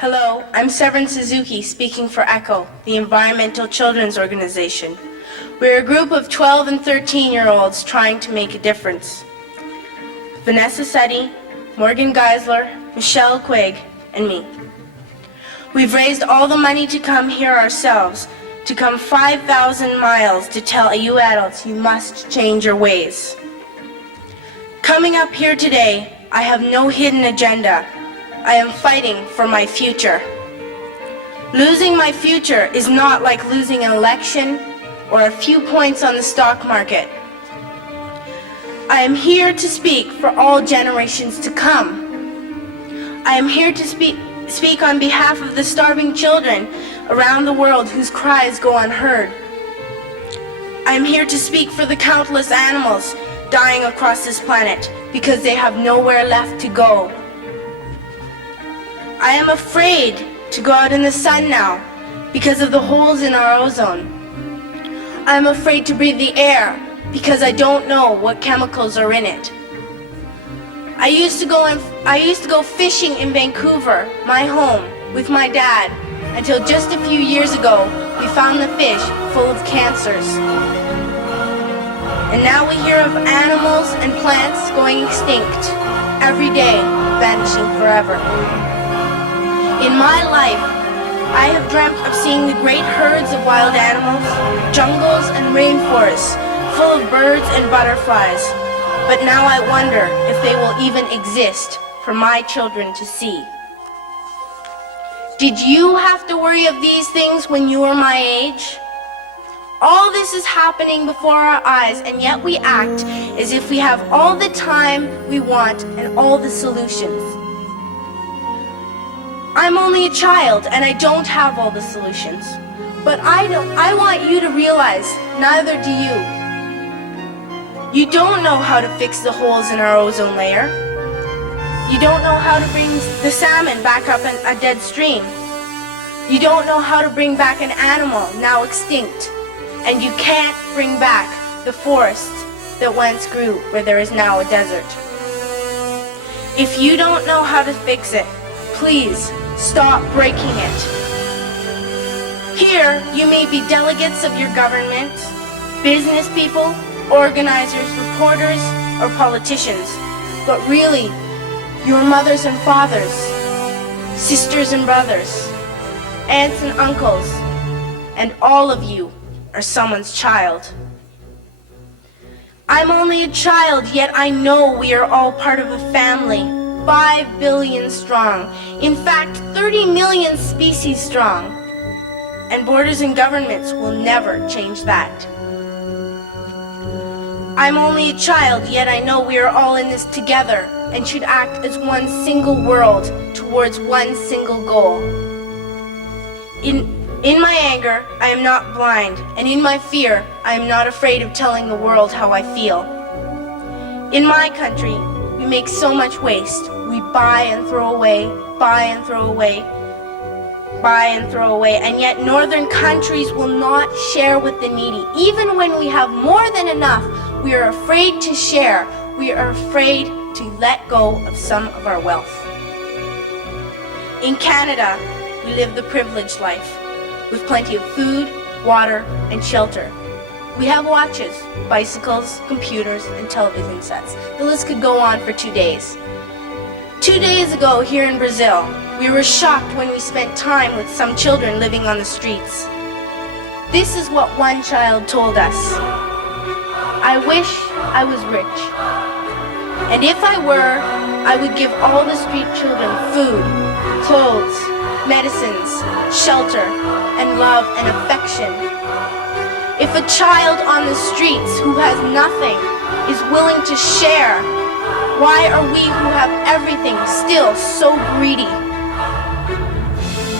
Hello, I'm Severin Suzuki speaking for ECHO, the Environmental Children's Organization. We're a group of 12 and 13-year-olds trying to make a difference. Vanessa Seti, Morgan Geisler, Michelle Quigg, and me. We've raised all the money to come here ourselves, to come 5,000 miles to tell you adults you must change your ways. Coming up here today, I have no hidden agenda. I am fighting for my future. Losing my future is not like losing an election or a few points on the stock market. I am here to speak for all generations to come. I am here to speak on behalf of the starving children around the world whose cries go unheard. I am here to speak for the countless animals dying across this planet because they have nowhere left to go. I am afraid to go out in the sun now because of the holes in our ozone. I am afraid to breathe the air because I don't know what chemicals are in it. I used to go fishing in Vancouver, my home, with my dad until just a few years ago we found the fish full of cancers. And now we hear of animals and plants going extinct, every day vanishing forever. In my life, I have dreamt of seeing the great herds of wild animals, jungles and rainforests full of birds and butterflies. But now I wonder if they will even exist for my children to see. Did you have to worry of these things when you were my age? All this is happening before our eyes, and yet we act as if we have all the time we want and all the solutions. I'm only a child and I don't have all the solutions. But I want you to realize, neither do you. You don't know how to fix the holes in our ozone layer. You don't know how to bring the salmon back up in a dead stream. You don't know how to bring back an animal now extinct. And you can't bring back the forests that once grew where there is now a desert. If you don't know how to fix it, please stop breaking it. Here, you may be delegates of your government, business people, organizers, reporters, or politicians, but really, your mothers and fathers, sisters and brothers, aunts and uncles, and all of you are someone's child. I'm only a child, yet I know we are all part of a family, 5 billion strong, in fact 30 million species strong, and borders and governments will never change that. I'm only a child, yet I know we are all in this together and should act as one single world towards one single goal. In my anger, I am not blind, and in my fear, I am not afraid of telling the world how I feel. In my country, we make so much waste. We buy and throw away, buy and throw away, buy and throw away, and yet northern countries will not share with the needy. Even when we have more than enough, we are afraid to share. We are afraid to let go of some of our wealth. In Canada, we live the privileged life, with plenty of food, water, and shelter. We have watches, bicycles, computers, and television sets. The list could go on for 2 days. 2 days ago here in Brazil, we were shocked when we spent time with some children living on the streets. This is what one child told us. I wish I was rich. And if I were, I would give all the street children food, clothes, medicines, shelter, and love and affection. If a child on the streets who has nothing is willing to share, why are we who have everything still so greedy?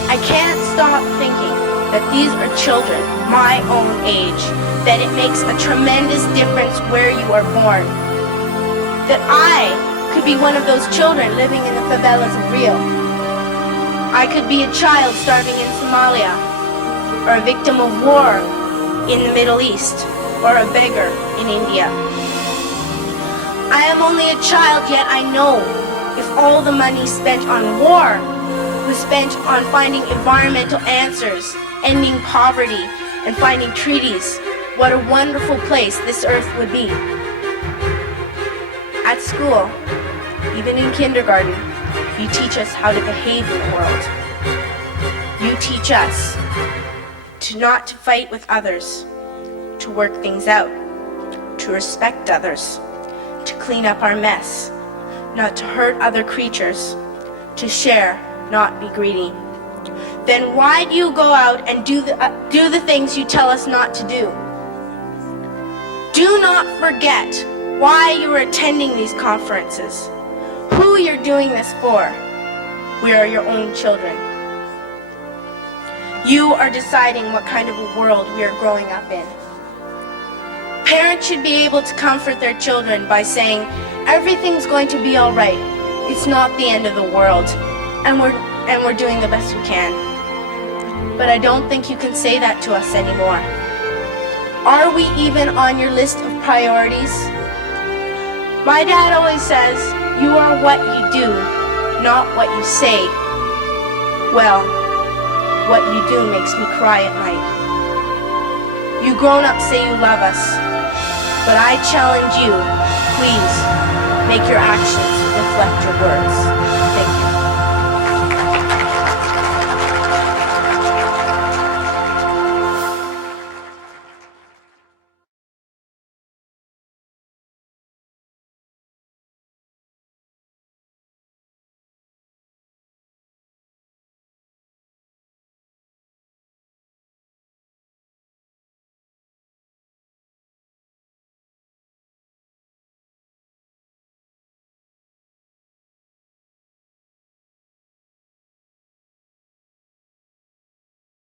I can't stop thinking that these are children my own age, that it makes a tremendous difference where you are born. That I could be one of those children living in the favelas of Rio. I could be a child starving in Somalia, or a victim of war in the Middle East, or a beggar in India. I am only a child, yet I know if all the money spent on war was spent on finding environmental answers, ending poverty, and finding treaties, what a wonderful place this earth would be. At school, even in kindergarten, you teach us how to behave in the world. You teach us not to fight with others, to work things out, to respect others, to clean up our mess, not to hurt other creatures, to share, not be greedy. Then why do you go out and do the things you tell us not to do? Do not forget why you are attending these conferences, who you're doing this for. We are your own children. You are deciding what kind of a world we are growing up in. Parents should be able to comfort their children by saying, everything's going to be all right. It's not the end of the world, and we're doing the best we can. But I don't think you can say that to us anymore. Are we even on your list of priorities? My dad always says, you are what you do, not what you say. Well, what you do makes me cry at night. You grown-ups say you love us, but I challenge you, please, make your actions reflect your words.